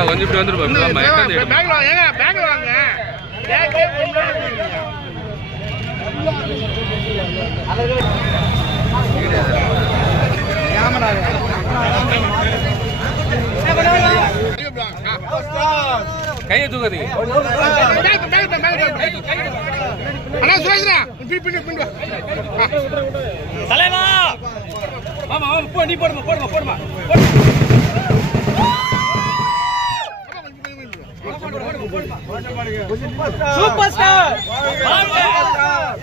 கொஞ்சம் இப்படி வந்துருப்பா இன்னும் மயக்காந்து ஏங்க, பேங்க்ல வாங்க, ஏங்க, பேங்க்ல வாங்க. கையை பேங்க். அண்ணா சுரேஷ்ண்ணா பின் பின். தலைவா போ நீ போடுமா போடுமா போடுமா சூப்பர் ஸ்டார்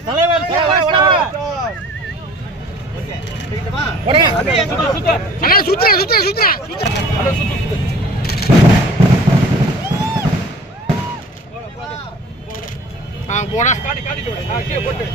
தலைவர் சூப்பர் ஸ்டார் சுத்துறேன் சுத்துறேன் சுத்துறேன் போடா. போட்டு.